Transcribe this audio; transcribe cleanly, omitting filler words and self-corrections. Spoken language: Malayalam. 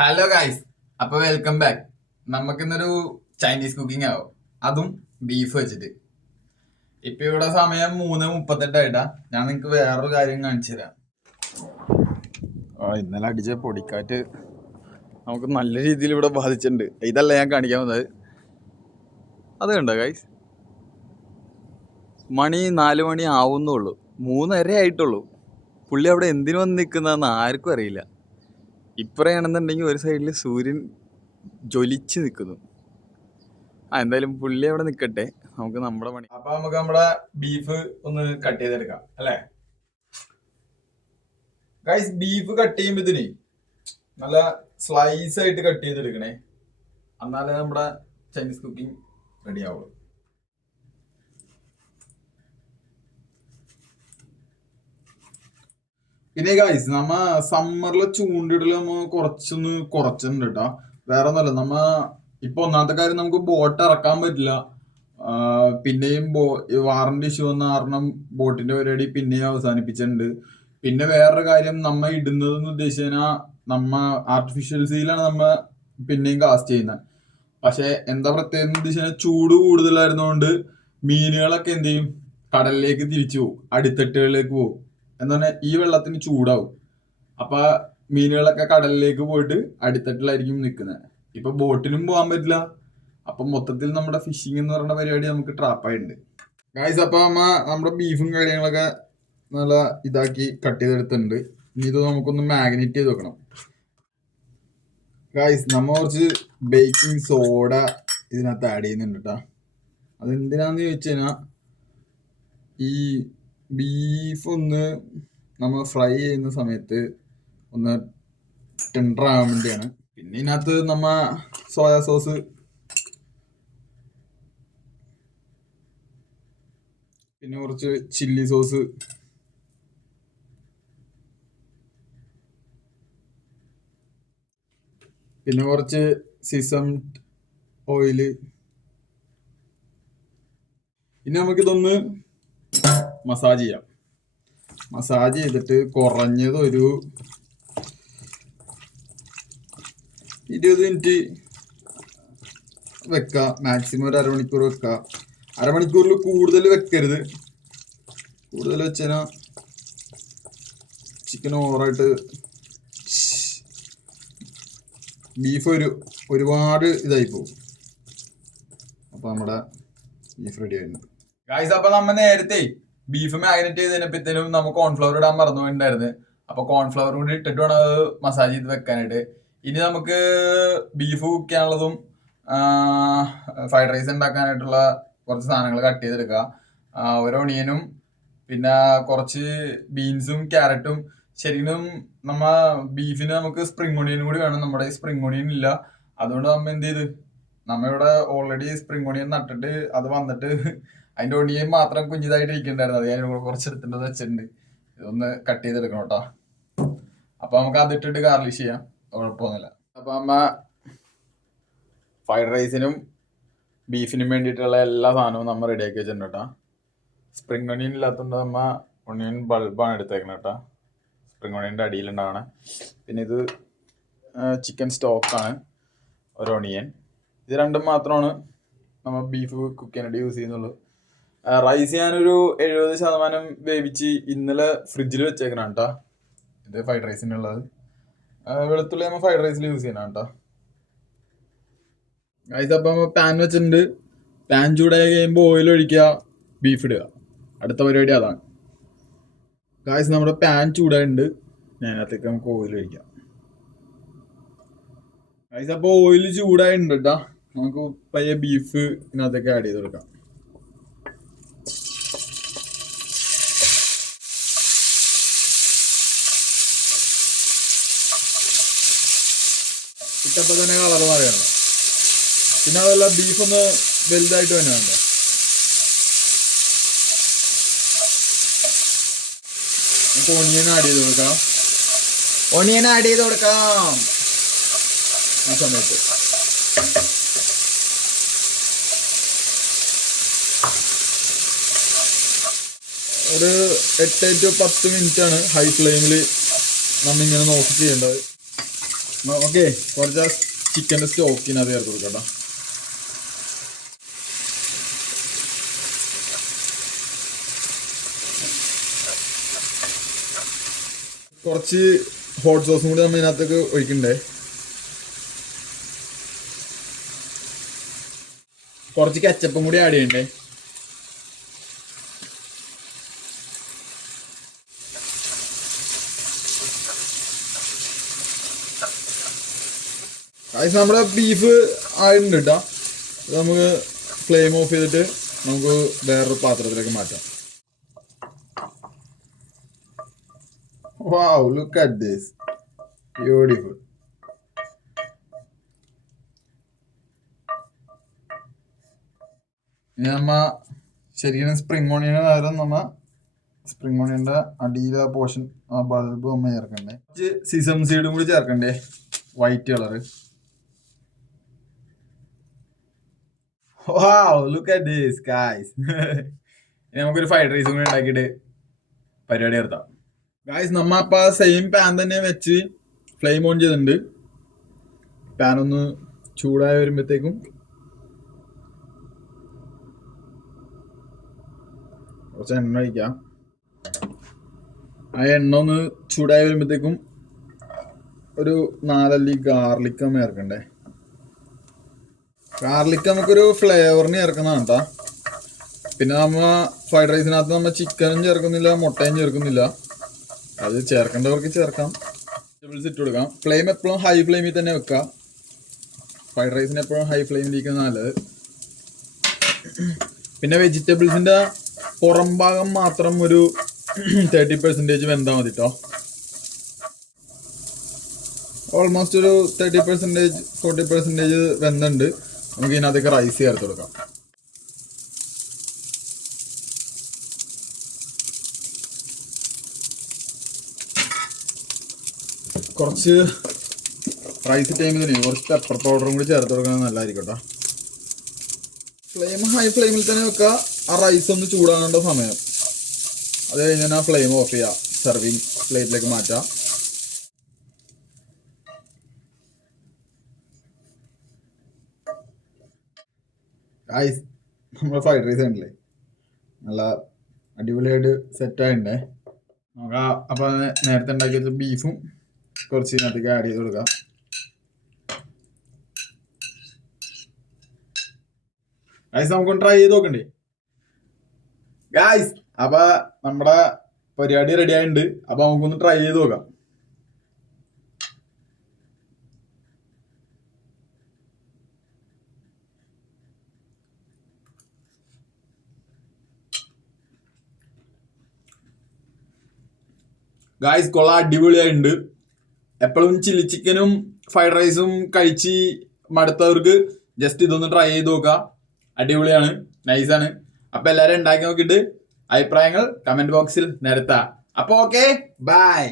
ഹലോ ഗൈസ്, അപ്പൊ വെൽക്കം ബാക്ക്. നമുക്കിന്നൊരു ചൈനീസ് കുക്കിംഗ് ആവും, അതും ബീഫ് വെച്ചിട്ട്. ഇപ്പൊ ഇവിടെ സമയം 3:38 ഞാൻ നിങ്ങക്ക് വേറൊരു കാര്യം കാണിച്ചു തരാം. ഇന്നലെ അടിച്ച പൊടിക്കാറ്റ് നമുക്ക് നല്ല രീതിയിൽ ഇവിടെ ബാധിച്ചിട്ടുണ്ട്. ഇതല്ല ഞാൻ കാണിക്കാൻ വന്നത്. അത് കണ്ടോ ഗൈസ്, മണി 4 മണി ആവുന്നുള്ളൂ, 3:30 ആയിട്ടുള്ളൂ. പുള്ളി അവിടെ എന്തിനു വന്ന് നിൽക്കുന്നതെന്ന് ആർക്കും അറിയില്ല. ഇപ്പറയാണെന്നുണ്ടെങ്കിൽ ഒരു സൈഡിൽ സൂര്യൻ ജ്വലിച്ച് നിൽക്കുന്നു. എന്തായാലും പുള്ളി അവിടെ നിൽക്കട്ടെ, നമുക്ക് നമ്മുടെ പണി. അപ്പൊ നമുക്ക് നമ്മുടെ ബീഫ് ഒന്ന് കട്ട് ചെയ്തെടുക്കാം അല്ലേ ഗൈസ്. ബീഫ് കട്ട് ചെയ്യുമ്പോ നല്ല സ്ലൈസ് ആയിട്ട് കട്ട് ചെയ്തെടുക്കണേ, എന്നാലേ നമ്മുടെ ചൈനീസ് കുക്കിംഗ് റെഡി ആവുള്ളൂ. പിന്നെ ഗൈസ്, നമ്മ സമ്മറിലെ ചൂണ്ടിടല് കുറച്ചൊന്ന് കുറച്ചിട്ടുണ്ട് കേട്ടോ. വേറെ ഒന്നല്ല, ഇപ്പൊ ഒന്നാമത്തെ കാര്യം നമുക്ക് ബോട്ട് ഇറക്കാൻ പറ്റില്ല. പിന്നെയും വാറന്റി ഇഷ്യൂ വന്ന കാരണം ബോട്ടിന്റെ പരിപാടി പിന്നെയും അവസാനിപ്പിച്ചിട്ടുണ്ട്. പിന്നെ വേറൊരു കാര്യം, ഇടുന്നതെന്ന് ഉദ്ദേശിച്ചു കഴിഞ്ഞാൽ ആർട്ടിഫിഷ്യൽ സീലാണ് പിന്നെയും കാസ്റ്റ് ചെയ്യുന്നത്. പക്ഷെ എന്താ പ്രത്യേകത എന്ന് ഉദ്ദേശിച്ചു കഴിഞ്ഞാൽ, ചൂട് കൂടുതലായിരുന്നോണ്ട് മീനുകളൊക്കെ എന്ത് ചെയ്യും, കടലിലേക്ക് തിരിച്ചു പോകും, അടിത്തട്ടുകളിലേക്ക് പോകും. എന്താ പറഞ്ഞാൽ ഈ വെള്ളത്തിന് ചൂടാവും. അപ്പൊ മീനുകളൊക്കെ കടലിലേക്ക് പോയിട്ട് അടിത്തട്ടിലായിരിക്കും നിൽക്കുന്നത്. ഇപ്പൊ ബോട്ടിനും പോകാൻ പറ്റില്ല. അപ്പൊ മൊത്തത്തിൽ നമ്മുടെ ഫിഷിംഗ് എന്ന് പറയുന്ന പരിപാടി നമുക്ക് ട്രാപ്പായിട്ടുണ്ട് ഗൈസ്. അപ്പൊ നമ്മുടെ ബീഫും കാര്യങ്ങളൊക്കെ നല്ല ഇതാക്കി കട്ട് ചെയ്തെടുത്തിട്ടുണ്ട്. ഇനി ഇത് നമുക്കൊന്ന് മാഗ്നേറ്റ് ചെയ്ത് വെക്കണം ഗൈസ്. കുറച്ച് ബേക്കിംഗ് സോഡ ഇതിനകത്ത് ആഡ് ചെയ്യുന്നുണ്ട് കേട്ടോ. അതെന്തിനാന്ന് ചോദിച്ചു കഴിഞ്ഞാൽ, ഈ ബീഫ് ഒന്ന് നമ്മൾ ഫ്രൈ ചെയ്യുന്ന സമയത്ത് ഒന്ന് ടെൻഡർ ആവാൻ വേണ്ടിയാണ്. പിന്നെ ഇതിനകത്ത് സോയാ സോസ്, പിന്നെ കുറച്ച് ചില്ലി സോസ്, പിന്നെ കുറച്ച് സിസം ഓയില്. ഇനി നമുക്കിതൊന്ന് മസാജ് ചെയ്യാം. മസാജ് ചെയ്തിട്ട് കുറഞ്ഞത് ഒരു 20 മിനിറ്റ് വെക്കുക. മാക്സിമം ഒരു അരമണിക്കൂർ വെക്കുക. അരമണിക്കൂറിൽ കൂടുതൽ വെക്കരുത്. കൂടുതൽ വെച്ചാൽ ചിക്കൻ ഓവറായിട്ട് ബീഫ് ഒരുപാട് ഇതായി പോകും. അപ്പൊ നമ്മുടെ ബീഫ് റെഡി ആയിരുന്നു ഗൈസ്. അപ്പൊ നേരത്തെ ബീഫ് മാഗ്നേറ്റ് ചെയ്തതിനപ്പത്തേനും നമുക്ക് കോൺഫ്ലവർ ഇടാൻ മറന്നുപോയിട്ടുണ്ടായിരുന്നു. അപ്പൊ കോൺഫ്ലവർ കൂടി ഇട്ടിട്ട് വേണം അത് മസാജ് ചെയ്ത് വെക്കാനായിട്ട്. ഇനി നമുക്ക് ബീഫ് കുക്ക് ചെയ്യാനുള്ളതും ഫ്രൈഡ് റൈസ് ഉണ്ടാക്കാനായിട്ടുള്ള കുറച്ച് സാധനങ്ങൾ കട്ട് ചെയ്തെടുക്കുക. ഒരു ഒണിയനും പിന്നെ കുറച്ച് ബീൻസും ക്യാരറ്റും. ശരിക്കും ബീഫിന് നമുക്ക് സ്പ്രിംഗ് ഒണിയനും കൂടി വേണം. നമ്മുടെ സ്പ്രിംഗ് ഒണിയൻ ഇല്ല. അതുകൊണ്ട് എന്ത് ചെയ്ത് ഇവിടെ ഓൾറെഡി സ്പ്രിംഗ് ഒണിയൻ നട്ടിട്ട് അത് വന്നിട്ട് അതിന്റെ ഒണിയൻ മാത്രം കുഞ്ഞിതായിട്ട് ഇരിക്കണ്ടായിരുന്നു. അത് ഞാൻ കുറച്ചെടുത്തിട്ട് വെച്ചിട്ടുണ്ട്. ഇതൊന്ന് കട്ട് ചെയ്തെടുക്കണം കേട്ടോ. അപ്പൊ നമുക്ക് അതിട്ടിട്ട് ഗാർലിഷ് ചെയ്യാം, കുഴപ്പമൊന്നുമില്ല. അപ്പൊ ഫ്രൈഡ് റൈസിനും ബീഫിനും വേണ്ടിയിട്ടുള്ള എല്ലാ സാധനവും റെഡിയാക്കി വെച്ചിട്ടുണ്ട് കേട്ടോ. സ്പ്രിംഗ് ഒണിയൻ ഇല്ലാത്തതുകൊണ്ട് ഒണിയൻ ബൾബാണ് എടുത്തേക്കുന്നത് കേട്ടോ. സ്പ്രിംഗ് ഒണിയൻ്റെ അടിയിലുണ്ടാവണേ. പിന്നെ ഇത് ചിക്കൻ സ്റ്റോക്കാണ്, ഒരു ഒണിയൻ. ഇത് രണ്ടും മാത്രമാണ് ബീഫ് കുക്ക് ചെയ്യാനായിട്ട് യൂസ് ചെയ്യുന്നുള്ളൂ. റൈസ് ഞാനൊരു 70% വേവിച്ച് ഇന്നലെ ഫ്രിഡ്ജിൽ വെച്ചേക്കണം കേട്ടോ. ഇത് ഫ്രൈഡ് റൈസിനുള്ളത്. വെളുത്തുള്ളി ഫ്രൈഡ് റൈസിൽ യൂസ് ചെയ്യണം കേട്ടോ ഗൈസ്. അപ്പം പാൻ വെച്ചിട്ടുണ്ട്. പാൻ ചൂടായി കഴിയുമ്പോൾ ഓയിൽ ഒഴിക്കുക, ബീഫ് ഇടുക. അടുത്ത പരിപാടി അതാണ് ഗൈസ്. നമ്മുടെ പാൻ ചൂടായിട്ടുണ്ട്. അതിനകത്തേക്ക് നമുക്ക് ഓയിൽ ഒഴിക്കാം ഗൈസ്. അപ്പോൾ ഓയിൽ ചൂടായിട്ടുണ്ട് കേട്ടോ. നമുക്ക് പയ്യെ ബീഫ് ഇതിനകത്തേക്ക് ആഡ് ചെയ്ത് കൊടുക്കാം. ഇട്ടപ്പോൾ തന്നെ കളർ മാറിയാണ്. പിന്നെ അതല്ല, ബീഫ് ഒന്ന് വലുതായിട്ട് തന്നെ വേണ്ട. നമുക്ക് ഒണിയൻ ആഡ് ചെയ്ത് കൊടുക്കാം. ഈ സമയത്ത് ഒരു 8 to 10 മിനിറ്റ് ആണ് ഹൈ ഫ്ലെയിമിൽ ഇങ്ങനെ നോക്കി ചെയ്യേണ്ടത്. ഓക്കെ, കുറച്ച് ചിക്കൻ്റെ സ്റ്റോക്കിനത് ചേർത്ത് കൊടുക്കട്ടോ. കുറച്ച് ഹോട്ട് സോസും കൂടി നമ്മൾ ഇതിനകത്തേക്ക് ഒഴിക്കണ്ടേ. കുറച്ച് കെച്ചപ്പും കൂടി ആഡ് ചെയ്യണ്ടേ. നമ്മുടെ ബീഫ് ആയിട്ടുണ്ട് കേട്ടോ. നമുക്ക് ഫ്ലെയിം ഓഫ് ചെയ്തിട്ട് നമുക്ക് വേറൊരു പാത്രത്തിലേക്ക് മാറ്റാം. Wow, look at this. Beautiful. ഇനി നമ്മ ശരിക്കും സ്പ്രിംഗ് ഓണിയന് പകരം സ്പ്രിംഗ് ഓണിയന്റെ അടിയിലെ പോർഷൻ ബൾബ് നമ്മ ചേർക്കണ്ടേ. സിസം സീഡും കൂടി ചേർക്കണ്ടേ, white colour. Wow, look at this guys. ഇനി നമുക്കൊരു ഫ്രൈഡ് റൈസും കൂടി ഉണ്ടാക്കിയിട്ട് പരിപാടി നിർത്താം. ഗായ്സ്, നമ്മ അപ്പൊ സെയിം പാൻ തന്നെ വെച്ച് ഫ്ലെയിം ഓൺ ചെയ്തിട്ടുണ്ട്. പാൻ ഒന്ന് ചൂടായി വരുമ്പോഴത്തേക്കും കുറച്ച് എണ്ണ ഒഴിക്കാം. ആ എണ്ണ ഒന്ന് ചൂടായി വരുമ്പോഴത്തേക്കും ഒരു 4 അല്ലി ഗാർലിക് നമ്മൾ ചേർക്കണ്ടേ. ഗാർലിക് നമുക്കൊരു ഫ്ലേവറിന് ചേർക്കുന്നതാണ് കേട്ടോ. പിന്നെ നമ്മ ഫ്രൈഡ് റൈസിനകത്ത് നമ്മൾ ചിക്കനും ചേർക്കുന്നില്ല, മുട്ടയും ചേർക്കുന്നില്ല. അത് ചേർക്കേണ്ടവർക്ക് ചേർക്കാം. വെജിറ്റബിൾസ് ഇട്ട് കൊടുക്കാം. ഫ്ലെയിം എപ്പോഴും ഹൈ ഫ്ലെയിമിൽ തന്നെ വെക്കുക. ഫ്രൈഡ് റൈസിന് എപ്പോഴും ഹൈ ഫ്ലെയിമിലിരിക്കുന്നത് നല്ലത്. പിന്നെ വെജിറ്റബിൾസിൻ്റെ പുറം ഭാഗം മാത്രം ഒരു 30% വെന്താൽ മതി കേട്ടോ. ഓൾമോസ്റ്റ് ഒരു 30% 40% വെന്തുണ്ട്. നമുക്ക് ഇതിനകത്തേക്ക് റൈസ് ചേർത്ത് കൊടുക്കാം. കുറച്ച് റൈസ് ടൈമിൽ തന്നെ കുറച്ച് പെപ്പർ പൗഡറും കൂടി ചേർത്ത് കൊടുക്കുന്നത് നല്ലതായിരിക്കും കേട്ടോ. ഫ്ലെയിം ഹൈ ഫ്ലെയിമിൽ തന്നെ വെക്കുക. ആ റൈസ് ഒന്ന് ചൂടാകേണ്ട സമയം. അത് കഴിഞ്ഞാൽ ആ ഫ്ലെയിം ഓഫ് ചെയ്യുക. സെർവിങ് പ്ലേറ്റിലേക്ക് മാറ്റാം. ഗായ്സ്, നമ്മുടെ ഫ്രൈഡ് റൈസ് ഉണ്ടല്ലേ, നല്ല അടിപൊളിയായിട്ട് സെറ്റായിട്ടുണ്ടേ. നോക്കാം. അപ്പം നേരത്തെ ഉണ്ടാക്കി വെച്ച ബീഫും കുറച്ച് ഇതിനകത്തേക്ക് ആഡ് ചെയ്ത് കൊടുക്കാം. ഗായ്സ്, നമുക്കൊന്ന് ട്രൈ ചെയ്ത് നോക്കണ്ടേ. ഗായ്സ്, അപ്പൊ നമ്മുടെ പരിപാടി റെഡി ആയിട്ടുണ്ട്. അപ്പൊ നമുക്കൊന്ന് ട്രൈ ചെയ്ത് നോക്കാം. ഗായ്സ്, കൊള്ള അടിപൊളിയായിട്ടുണ്ട്. എപ്പോഴും ചില്ലി ചിക്കനും ഫ്രൈഡ് റൈസും കഴിച്ച് മടുത്തവർക്ക് ജസ്റ്റ് ഇതൊന്ന് ട്രൈ ചെയ്ത് നോക്കുക. അടിപൊളിയാണ്, നൈസാണ്. അപ്പൊ എല്ലാവരും ഉണ്ടാക്കി നോക്കിയിട്ട് അഭിപ്രായങ്ങൾ കമന്റ് ബോക്സിൽ നിരത്താം. അപ്പൊ ഓക്കെ, ബൈ.